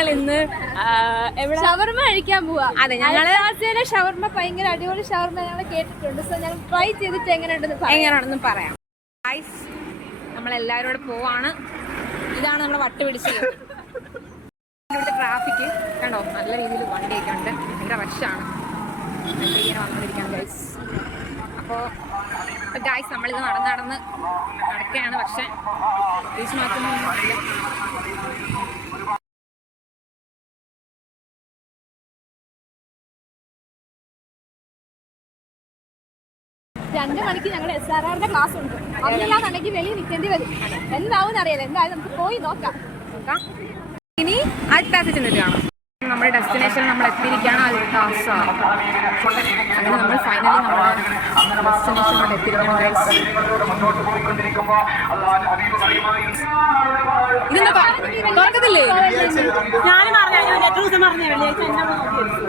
ഞങ്ങൾ ഇന്ന് എവിടെ? ഷവർമ കഴിക്കാൻ പോവാ. അതെ, ഞങ്ങൾ ഷവർമ ഭയങ്കര അടിപൊളി ഷവർമ ഞങ്ങൾ കേട്ടിട്ടുണ്ട്. സോ ഞങ്ങൾ ട്രൈ ചെയ്തിട്ട് എങ്ങനെയുണ്ടെന്ന് പറയാം. എങ്ങനെയാണെന്ന് പറയാം. ഗൈസ് നമ്മളെല്ലാവരും കൂടെ പോവാണ്. ഇതാണ് നമ്മളെ വട്ട് പിടിച്ചത് ഇവിടുത്തെ ട്രാഫിക് കണ്ടോ? നല്ല രീതിയിൽ വണ്ടിയൊക്കെ ഉണ്ട്. ഭയങ്കര റഷാണ് ഇങ്ങനെ വന്നിരിക്കാം ഗൈസ് അപ്പോൾ ഗൈസ് നമ്മളിത് നടന്ന് നടന്ന് നടക്കുകയാണ് പക്ഷെ പ്രത്യേകിച്ച് മാറ്റമൊന്നും രണ്ട് മണിക്ക് ഞങ്ങളുടെ എസ് ആർ ആറിന്റെ ക്ലാസ് ഉണ്ട്. അന്നില്ലാന്നുണ്ടെങ്കിൽ വെളിയിൽ നിൽക്കേണ്ടി വരും. എന്താവും അറിയില്ല എന്തായാലും നമുക്ക് പോയി നോക്കാം. നോക്കാം ഇനി അടുത്ത ചെന്നിട്ട് കാണാം. നമ്മുടെ ഡെസ്റ്റിനേഷൻ നമ്മൾ എത്തിയിരിക്കുകയാണ്. ക്ലാസ് അങ്ങനെ നമ്മൾ ഫൈനലി നമ്മുടെ ഡെസ്റ്റിനേഷൻ. ഇതെന്താ? തുറക്കത്തില്ലേ?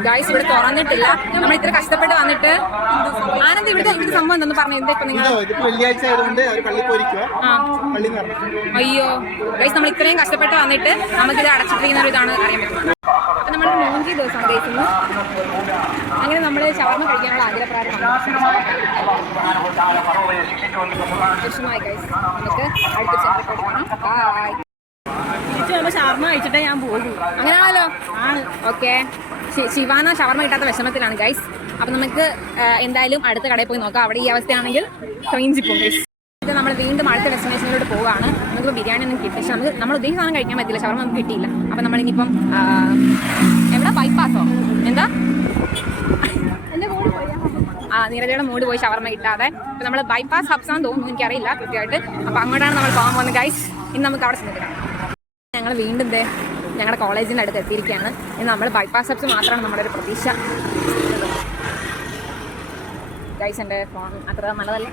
ഗായ്സ് ഇവിടെ തുറന്നിട്ടില്ല. നമ്മൾ ഇത്ര കഷ്ടപ്പെട്ട് വന്നിട്ട് ആനന്ദ് ഇവിടുത്തെ ഇവിടുത്തെ സംഭവം എന്തെന്ന് പറഞ്ഞു? എന്താ ഇപ്പൊ നിങ്ങൾ? ഇതോ, വെള്ളിയാഴ്ച ആയതുകൊണ്ട് അയ്യോ. ഗൈസ് നമ്മൾ ഇത്രയും കഷ്ടപ്പെട്ട് വന്നിട്ട് നമുക്കിത് അടച്ചിട്ടിരിക്കുന്ന ഒരു ഇതാണ് അറിയാൻ പറ്റുന്നത്. അപ്പൊ നമ്മൾ മൂഞ്ചി ദിവസം കഴിക്കുന്നു അങ്ങനെ നമ്മൾ ഷവർമ്മ കഴിക്കാനുള്ള ഗൈസ് നമുക്ക് അടുത്ത ചെറുപ്പം കാണാം ഷവർമ കഴിച്ചിട്ടേ ഞാൻ പോകും അങ്ങനെയാണല്ലോ? ആണ്. ഓക്കെ. ശിവാന ഷവർമ കിട്ടാത്ത വിഷമത്തിലാണ് ഗൈസ് അപ്പം നമുക്ക് എന്തായാലും അടുത്ത കടയിൽ പോയി നോക്കാം. അവിടെ ഈ അവസ്ഥയാണെങ്കിൽ ട്രെയിൻസിൽ പോകും ഗൈസ് ഇത് നമ്മൾ വീണ്ടും അടുത്ത ഡെസ്റ്റിനേഷനിലോട്ട് പോവുകയാണ് നമുക്ക് ബിരിയാണി ഒന്നും കിട്ടി. പക്ഷെ നമുക്ക് നമ്മൾ ഉദ്ദേശിച്ച സാധനം കഴിക്കാൻ പറ്റില്ല. ഷവർമ നമുക്ക് കിട്ടിയില്ല. അപ്പം നമ്മൾ ഇനിയിപ്പം എവിടെ? ബൈപ്പാസോ എന്താ? ആ നീരജയുടെ മൂഡ് പോയി ഷവർമ കിട്ടാതെ. അപ്പം നമ്മൾ ബൈപ്പാസ് ഹബ്സാന്ന് തോന്നുന്നു. എനിക്കറിയില്ല കൃത്യമായിട്ട്. അപ്പം അങ്ങോട്ടാണ് നമ്മൾ പോകാൻ പോകുന്നത് ഗൈസ് ഇന്ന് നമുക്ക് അവിടെ ചെന്നിട്ട് ഞങ്ങൾ വീണ്ടും ദേ ഞങ്ങളുടെ കോളേജിന്റെ അടുത്ത് എത്തിയിരിക്കുകയാണ് ഇന്ന് നമ്മൾ ബൈപ്പാസ് അപ്സ് മാത്രമാണ് നമ്മുടെ ഒരു പ്രതീക്ഷ. ഗൈസ് എന്റെ ഫോൺ അത്ര നല്ലതല്ല.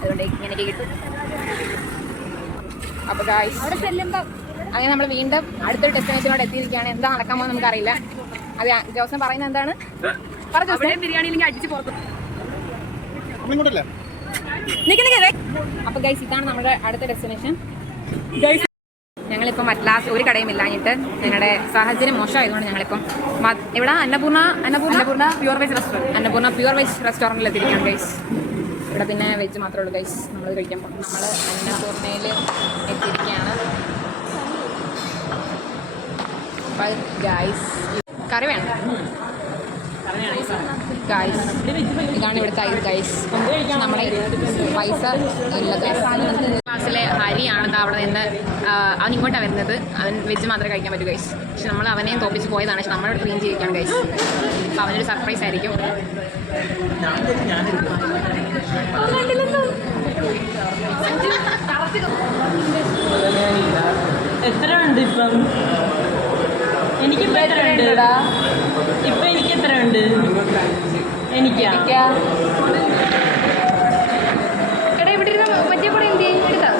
അതുകൊണ്ട് ഇങ്ങനെയൊക്കെ കിട്ടും. അപ്പോൾ ഗൈസ് അവിടെ ചെല്ലുമ്പോൾ അങ്ങനെ നമ്മൾ വീണ്ടും അടുത്തൊരു ഡെസ്റ്റിനേഷനോട് എത്തിയിരിക്കുകയാണ് എന്താ നടക്കാൻ പോകുന്നത് നമുക്കറിയില്ല. അത് ജോസം പറയുന്നത് എന്താണ്? പറ ജോസം ബിരിയാണി ഇല്ലെങ്കിൽ അടിച്ച് പുറത്ത്. അമ്മ ഇങ്ങോട്ടല്ലേ? നിക്ക് നിക്ക് ദേ. അപ്പൊ ഗൈസ് ഇതാണ് നമ്മുടെ അടുത്ത ഡെസ്റ്റിനേഷൻ ഗൈസ് ഞങ്ങളിപ്പം അറ്റ്ലാസ് ഒരു കടയും ഇല്ലാഞ്ഞിട്ട് ഞങ്ങളുടെ സാഹചര്യം മോശമായതുകൊണ്ട് ഞങ്ങളിപ്പം ഇവിടെ Annapurna? Annapurna Annapurna pure veg restaurant Annapurna pure veg റെസ്റ്റോറന്റിൽ എത്തിയിരിക്കാം ഗൈസ് ഇവിടെ പിന്നെ വെജ് മാത്രമേ ഉള്ളൂ ഗൈസ് നമ്മൾ കഴിക്കാൻ പോകും നമ്മൾ അന്നപൂർണയിൽ എത്തിയിരിക്കുകയാണ് ഗൈസ് കറി വേണം. ഗൈസ് ഇതാണ് ഇവിടുത്തെ ഐസ് ഗൈസ് നമ്മുടെ പൈസ ഇല്ല ക്ലാസ്സിലെ ഹരിയാണ് അവിടെ നിന്ന് അവൻ ഇങ്ങോട്ടാണ് വരുന്നത്. അവൻ വെജ് മാത്രമേ കഴിക്കാൻ പറ്റൂ ഗൈസ് പക്ഷെ നമ്മൾ അവനെയും തോപ്പിച്ച് പോയതാണ്. പക്ഷെ നമ്മളിവിടെ ക്ലീൻ ചെയ്യിക്കാൻ ഗൈസ് അപ്പം അവനൊരു സർപ്രൈസ് ആയിരിക്കും. എത്ര ഉണ്ട് ഇപ്പം എനിക്ക് എത്ര ഉണ്ട് ഇപ്പൊ എനിക്ക് എത്ര ഉണ്ട് എനിക്കാ. എടാ ഇവിടെ ഇരുന്ന് മറ്റേ കൂടെ എന്ത് ചെയ്യും എടുക്കാം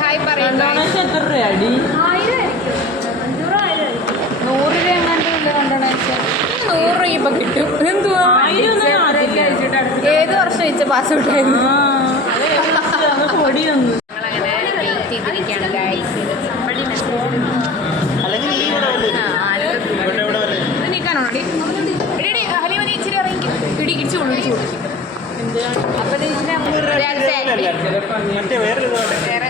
ഹായ് പറയാം ഡൊണേഷൻ എത്ര രൂപയാടി? നൂറ് രൂപ എങ്ങാണ്ട് ഡൊണേഷൻ നൂറ് രൂപ ഇപ്പം കിട്ടും. എന്തുവാ? ഏത് വർഷം വെച്ച പാസ് ഔട്ട് ആയിരുന്നു ആ അത് പൊടി വന്നു ഞങ്ങളങ്ങനെ വെയിറ്റ് ചെയ്തിരിക്കുകയാണ് ഗൈസ് അല്ലെങ്കിൽ ഈ ഇവിടെ വല്ലേ ഇവിടെ ഇവിടെ വല്ലേ ഇത് നീക്കാനാണോ ഡി? എടി, എടി, ഹലീമ നീ ഇച്ചിരി ഇറങ്ങി ഇടി ഇടിച്ചു കൊള്ളു ഇടിച്ചു കൊള്ളു അപ്പൊ ഇത് ഇതിനെ മറ്റേ വേറെ വേറെ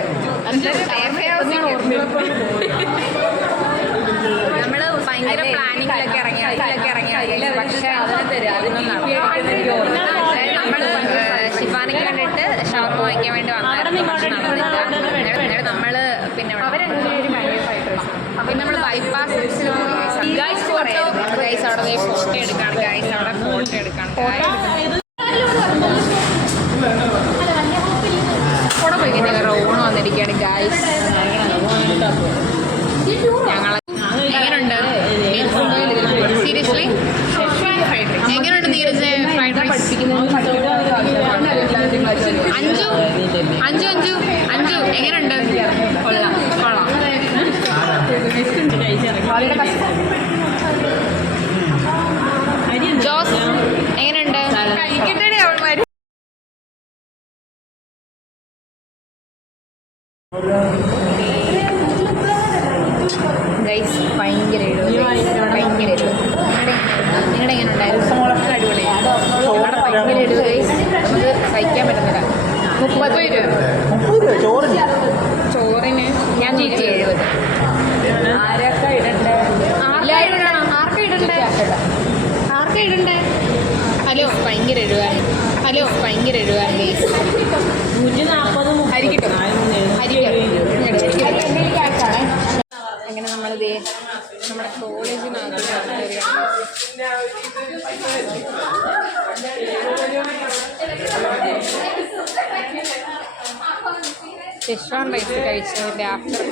നമ്മൾ ഭയങ്കര പ്ലാനിങ്ങിലൊക്കെ ഇറങ്ങിയ അതിലൊക്കെ പക്ഷെ അതിനെ അതൊന്നും നടന്നില്ല. ഫോട്ടോ എടുക്കണം ഫോട്ടോ പോയിക്കുന്ന ഓണം വന്നിരിക്കുകയാണ് ഗായ്സ് ഞങ്ങൾ എങ്ങനെയുണ്ട്? സീരിയസ്ലി എങ്ങനെയുണ്ട് നീരജ് ഫ്രൈഡ് റൈസ് അഞ്ചു? അഞ്ചു അഞ്ചു അഞ്ചു. എങ്ങനെയുണ്ട്? കൊള്ളാം കൊള്ളാം. ഗൈസ് ഭയങ്കര. ഭയങ്കര നിങ്ങളുടെ എങ്ങനെ ഉണ്ടായിരുന്നു? ഞങ്ങളുടെ ഭയങ്കര ഇടുക ഗൈസ് നമുക്ക് സഹിക്കാൻ പറ്റുന്നില്ല. മുപ്പത് രൂപ. ചോറിന് ഞാൻ നൂറ്റി എഴുപത്. ആരൊക്കെ ഇടണ്ടേ? എല്ലാവരും ഇടണം ആർക്കാ ഇടണ്ടേ? ആർക്കാ ഇടണ്ടേ? ഹലോ ഭയങ്കര എഴുവാൻ ഹലോ ഭയങ്കര ഗൈസ് നൂറ്റി നാൽപ്പത് അരി കിട്ടും അരി അങ്ങനെ നമ്മളിത് നമ്മുടെ കോളേജിനകത്ത് ഷെഷ്വാൻ റൈസ് കഴിച്ചതിന്റെ ആഫ്റ്റർ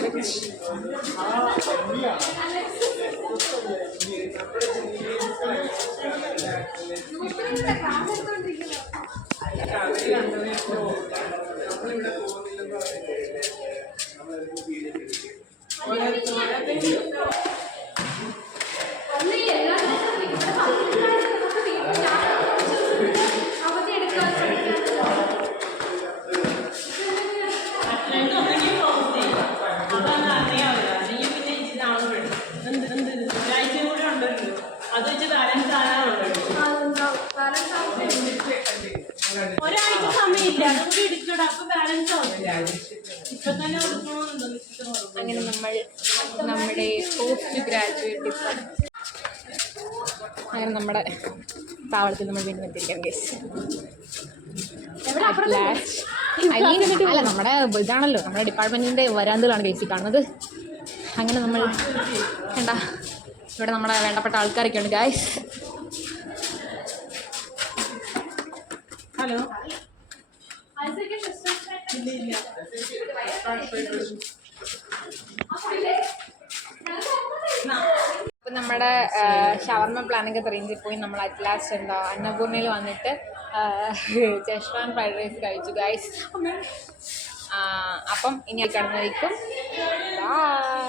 അത് വെച്ച് ബാലൻസ് ആകാനുണ്ടല്ലോ ഒരാഴ്ച സമയമില്ല. അതുകൂടി ഇടിച്ചോടാ അപ്പൊ ബാലൻസ് ആവില്ല ഇപ്പൊ തന്നെ കൊടുക്കണമെന്നുണ്ടോ അങ്ങനെ നമ്മൾ നമ്മുടെ പോസ്റ്റ് ഗ്രാജുവേറ്റ് അങ്ങനെ നമ്മുടെ താവളത്തിൽ നമ്മൾ വീണ്ടും എത്തിയിരിക്കാം ഗസ് അല്ല നമ്മുടെ ഇതാണല്ലോ. നമ്മുടെ ഡിപ്പാർട്ട്മെന്റിന്റെ വരാന്തകളാണ് ഗേസി കാണുന്നത്. അങ്ങനെ നമ്മൾ വേണ്ട ഇവിടെ നമ്മുടെ വേണ്ടപ്പെട്ട ആൾക്കാരൊക്കെ ഉണ്ട് ഗായ്സ് ഹലോ അപ്പം നമ്മുടെ ഷവർമ പ്ലാനൊക്കെ റേഞ്ചിൽ പോയി. നമ്മൾ അറ്റ് ലാസ്റ്റ് എന്താ അന്നപൂർണയിൽ വന്നിട്ട് ചെഷ്വാൻ ഫ്രൈഡ് റൈസ് കഴിച്ചു ഗായ്സ് അപ്പം ഇനി കടന്നേക്കും ബൈ